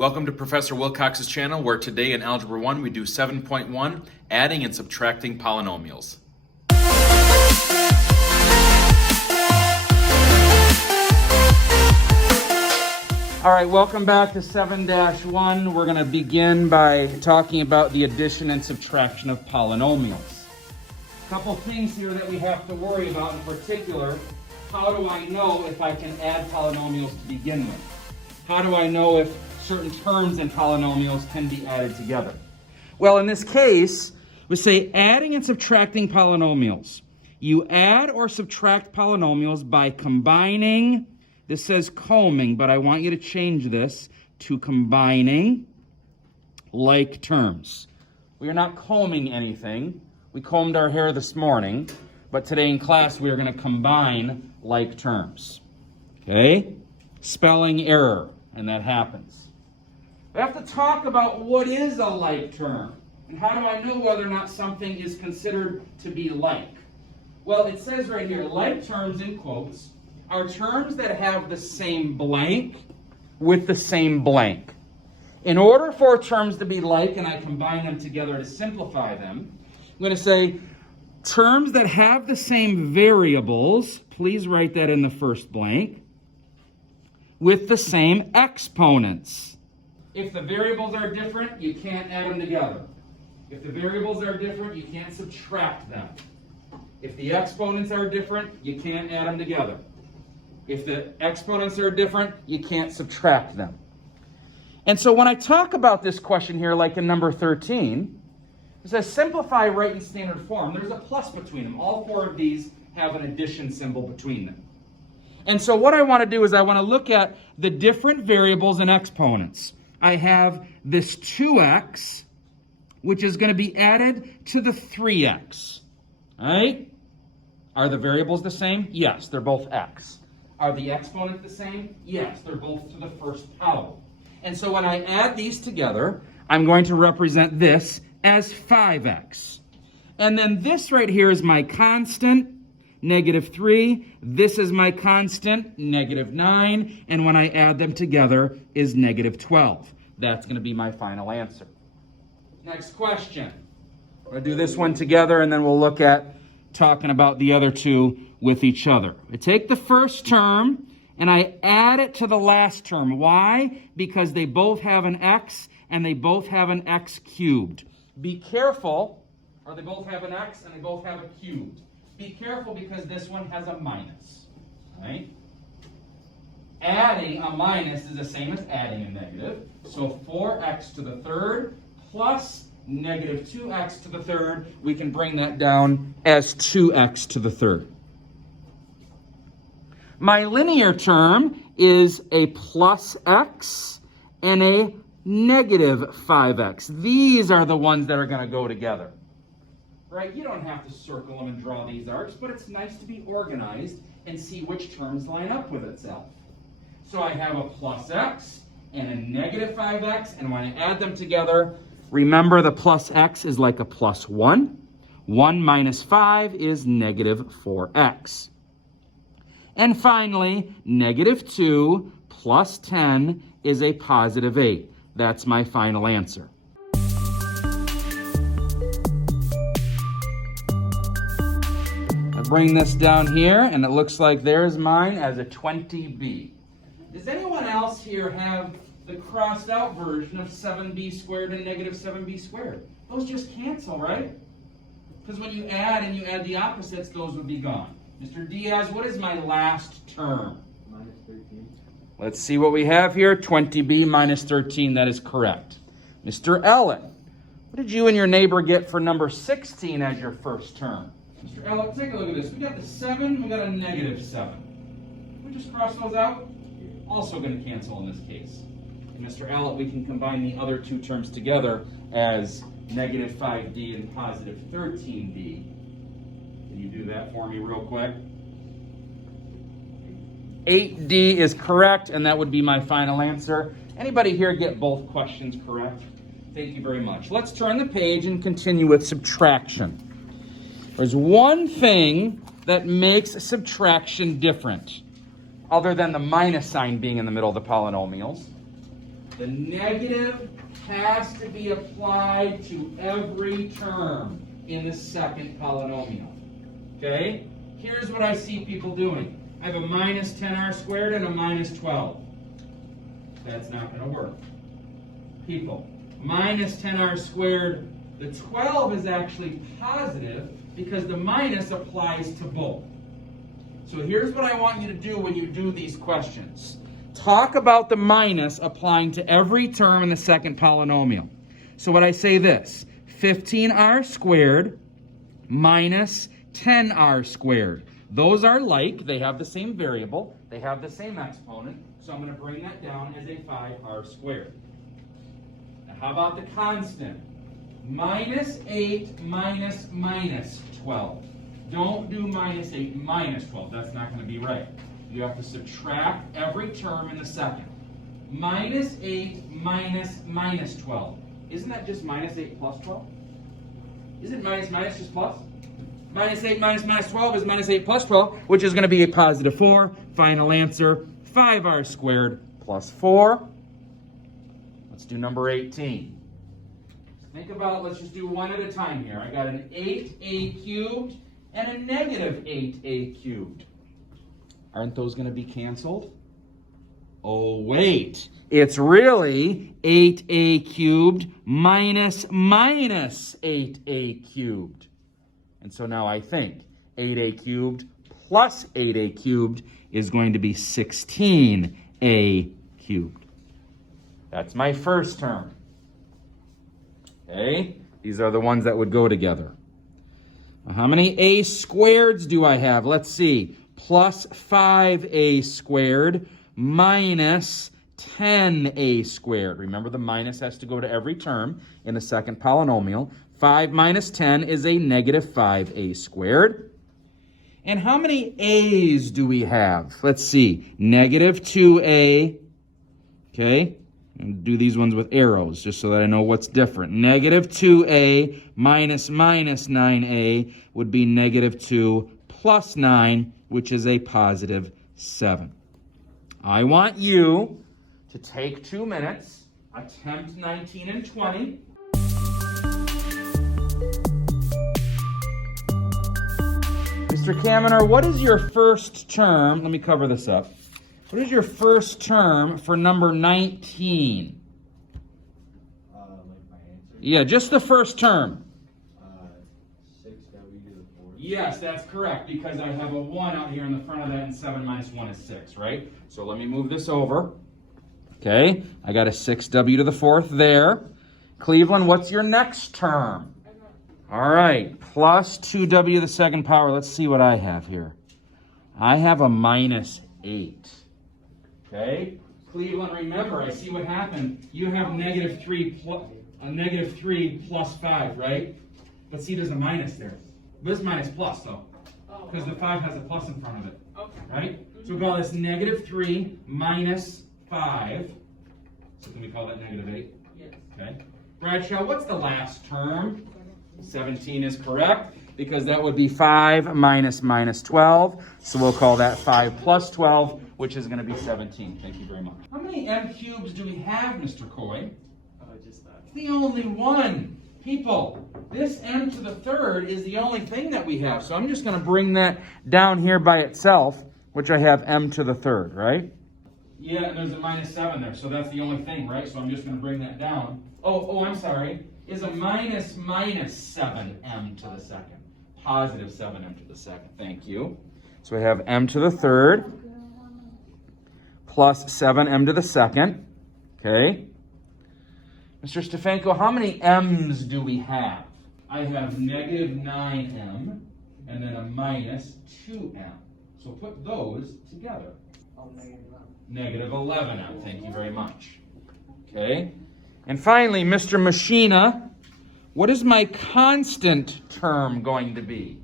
Welcome to Professor Wilcox's channel, where today in Algebra 1 we do 7.1, adding and subtracting polynomials. All right, welcome back to 7-1. We're going to begin by talking about the addition and subtraction of polynomials. A couple things here that we have to worry about in particular. How do I know if I can add polynomials to begin with? How do I know if certain terms in polynomials can be added together? Well, in this case, we say adding and subtracting polynomials. You add or subtract polynomials by combining. This says combing, but I want you to change this to combining like terms. We are not combing anything. We combed our hair this morning, but today in class we are going to combine like terms. Okay? Spelling error, and that happens. We have to talk about what is a like term, and how do I know whether or not something is considered to be like? Well, it says right here, like terms in quotes are terms that have the same blank with the same blank. In order for terms to be like, and I combine them together to simplify them, I'm going to say terms that have the same variables, please write that in the first blank, with the same exponents. If the variables are different, you can't add them together. If the variables are different, you can't subtract them. If the exponents are different, you can't add them together. If the exponents are different, you can't subtract them. And so when I talk about this question here, like in number 13, it says simplify, write in standard form. There's a plus between them. All four of these have an addition symbol between them. And so what I want to do is I want to look at the different variables and exponents. I have this 2x, which is going to be added to the 3x. All right? Are the variables the same? Yes, they're both x. Are the exponents the same? Yes, they're both to the first power. And so when I add these together, I'm going to represent this as 5x. And then this right here is my constant, -3. This is my constant, -9. And when I add them together is -12. That's going to be my final answer. Next question. I'm going to do this one together, and then we'll look at talking about the other two with each other. I take the first term, and I add it to the last term. Why? Because they both have an x, and they both have an x cubed. Be careful, or they both have an x, and they both have a cubed. Be careful because this one has a minus, right? Adding a minus is the same as adding a negative. So 4x to the third plus -2x to the third, we can bring that down as 2x to the third. My linear term is a plus x and a -5x. These are the ones that are going to go together. Right? You don't have to circle them and draw these arcs, but it's nice to be organized and see which terms line up with itself. So I have a plus x and a -5x, and when I add them together, remember the plus x is like a plus 1. 1 minus 5 is -4x. And finally, -2 plus 10 is a positive 8. That's my final answer. Bring this down here, and it looks like there's mine as a 20b. Does anyone else here have the crossed out version of 7b squared and -7b squared? Those just cancel, right? Because when you add and you add the opposites, those would be gone. Mr. Diaz, what is my last term? -13. Let's see what we have here. 20b minus 13, that is correct. Mr. Ellen, what did you and your neighbor get for number 16 as your first term? Mr. Ellett, take a look at this. We got the 7, we got a -7. We just cross those out. Also going to cancel in this case. And Mr. Ellett, we can combine the other two terms together as -5d and positive 13d. Can you do that for me real quick? 8d is correct, and that would be my final answer. Anybody here get both questions correct? Thank you very much. Let's turn the page and continue with subtraction. There's one thing that makes subtraction different, other than the minus sign being in the middle of the polynomials. The negative has to be applied to every term in the second polynomial. Okay? Here's what I see people doing. I have a minus 10r squared and a minus 12. That's not going to work. People, minus 10r squared, the 12 is actually positive because the minus applies to both. So here's what I want you to do when you do these questions. Talk about the minus applying to every term in the second polynomial. So when I say this, 15r squared minus 10r squared. Those are like, they have the same variable, they have the same exponent, so I'm going to bring that down as a 5r squared. Now how about the constant? Minus 8 minus minus 12. Don't do minus 8 minus 12. That's not going to be right. You have to subtract every term in the second. Minus 8 minus minus 12. Isn't that just minus 8 plus 12? Isn't minus minus just plus? Minus 8 minus minus 12 is minus 8 plus 12, which is going to be a positive 4. Final answer, 5r squared plus 4. Let's do number 18. Think about, let's just do one at a time here. I got an 8a cubed and a negative 8a cubed. Aren't those going to be canceled? Oh, wait. It's really 8a cubed minus minus 8a cubed. And so now I think 8a cubed plus 8a cubed is going to be 16a cubed. That's my first term. Okay? These are the ones that would go together. Now, how many a squareds do I have? Let's see. Plus 5a squared minus 10a squared. Remember, the minus has to go to every term in the second polynomial. 5 minus 10 is a negative 5a squared. And how many a's do we have? Let's see. Negative 2a. Okay? And do these ones with arrows just so that I know what's different. Negative 2a minus minus 9a would be negative 2 plus 9, which is a positive 7. I want you to take 2 minutes, attempt 19 and 20. Mr. Kamener, what is your first term? Let me cover this up. What is your first term for number 19? Like my answer? Yeah, just the first term. 6w to the 4th. Yes, that's correct, because I have a 1 out here in the front of that, and 7 minus 1 is 6, right? So let me move this over. Okay, I got a 6w to the 4th there. Cleveland, what's your next term? All right, plus 2w to the second power. Let's see what I have here. I have a minus 8. Okay, Cleveland, remember, I see what happened. You have negative 3 plus 5, right? But see, there's a minus there. This minus plus, though, because the 5 has a plus in front of it. Okay. Right? So we call this negative 3 minus 5. So can we call that negative 8? Yes. Okay. Bradshaw, what's the last term? 17 is correct, because that would be 5 minus minus 12. So we'll call that 5 plus 12, which is going to be 17. Thank you very much. How many m cubes do we have, Mr. Coy? Just that. It's the only one. People, this m to the third is the only thing that we have. So I'm just going to bring that down here by itself, which I have m to the third, right? Yeah, and there's a minus 7 there, so that's the only thing, right? So I'm just going to bring that down. Oh, I'm sorry. Is a minus minus 7m to the second. Positive 7m to the second. Thank you. So we have m to the third plus 7m to the second. Okay. Mr. Stefanko, how many m's do we have? I have negative 9m and then a minus 2m. So put those together. Negative 11m. Thank you very much. Okay. And finally, Mr. Machina, what is my constant term going to be?